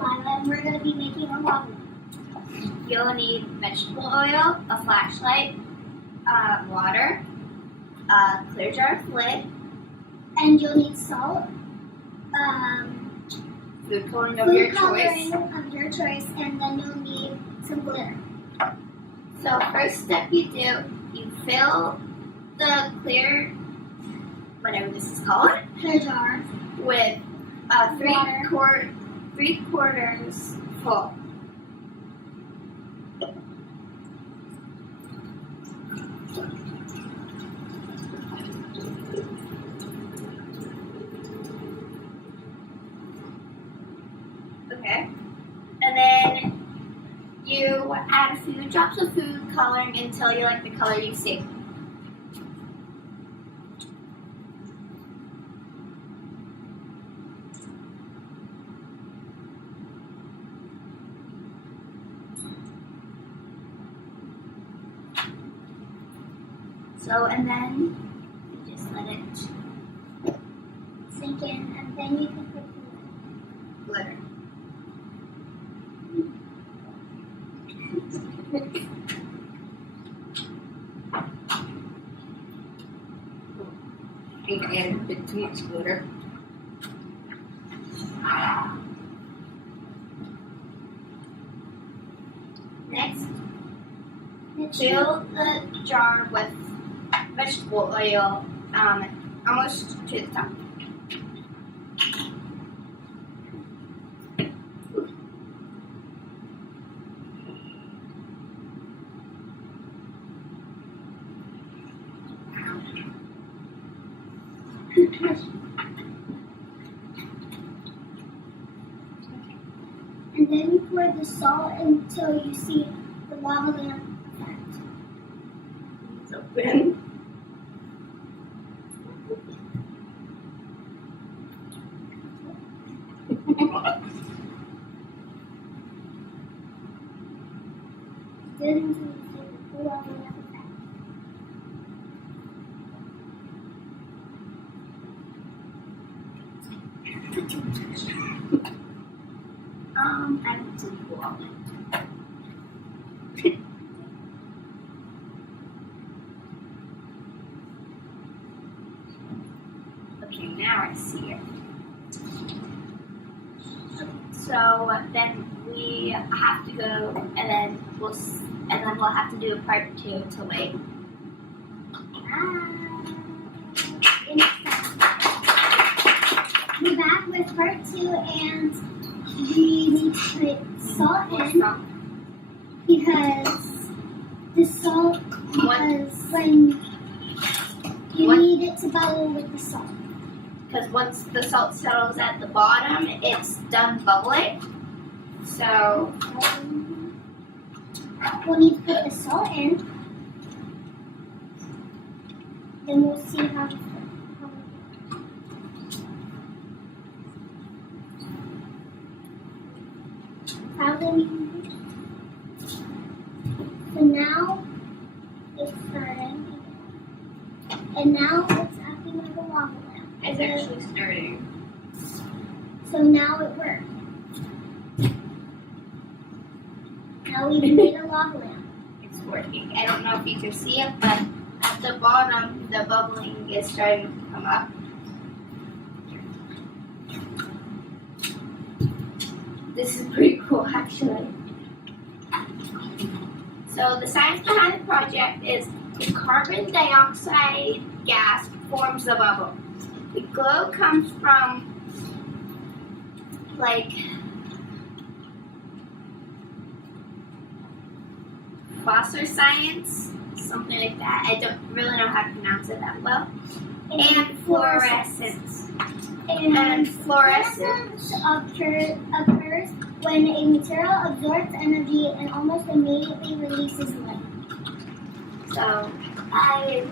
Dalilah, and we're going to be making a lava lamp. You'll need vegetable oil, a flashlight, water, a clear jar of lid, And you'll need salt, food coloring of your choice. And then you'll need some glitter. So first step you do, you fill the clear, whatever this is called, Clear jar. with Water. 3/4 full. Okay, and then you add a few drops of food coloring until you like the color you see. So, and then you just let it Sink in, and then you can put the glitter. I think I added a bit too much glitter. Next, fill the jar with vegetable oil almost to the top. And then you pour the salt until you see the lava lamp effect. It's open. Good until you see the lava lamp effect. I need to cool off. Okay, now I see it. So then we have to go, and then we'll have to do a part 2 to wait. We're back with part 2, and we need to put salt in because the salt, when you need it to bubble with the salt. Because once the salt settles at the bottom, it's done bubbling. So We'll need to put the salt in. Then we'll see how So now it's starting. And now it's acting like a lava lamp. it's actually starting. So now it works. Now we've made a lava lamp. It's working. I don't know if you can see it, but at the bottom, the bubbling is starting to come up. This is pretty cool, actually. So the science behind the project is the carbon dioxide gas forms the bubble. The glow comes from, like, phosphor science, something like that. I don't really know how to pronounce it that well. And fluorescence. And fluorescence. occurs when a material absorbs energy and almost immediately releases light. So I